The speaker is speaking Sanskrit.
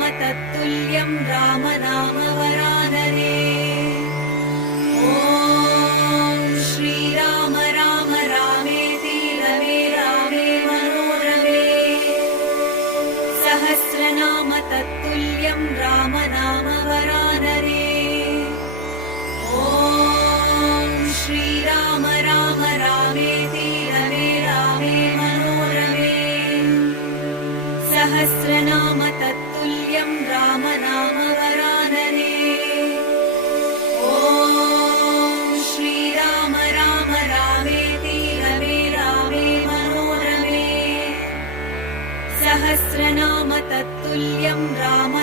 सहस्रनाम तत्तुल्यं राम नाम वरानने। ॐ श्रीराम राम रामेति रमे रामे मनोरमे। सहस्रनाम तत्तुल्यं राम नाम वरानने। ॐ श्रीराम राम रामेति रमे रामे मनोरमे। सहस्रनाम तत्तुल्यं राम नाम वरानने। ॐ श्रीराम राम रामेति रमे रामे मनोरमे। सहस्रनाम तत्तुल्यं राम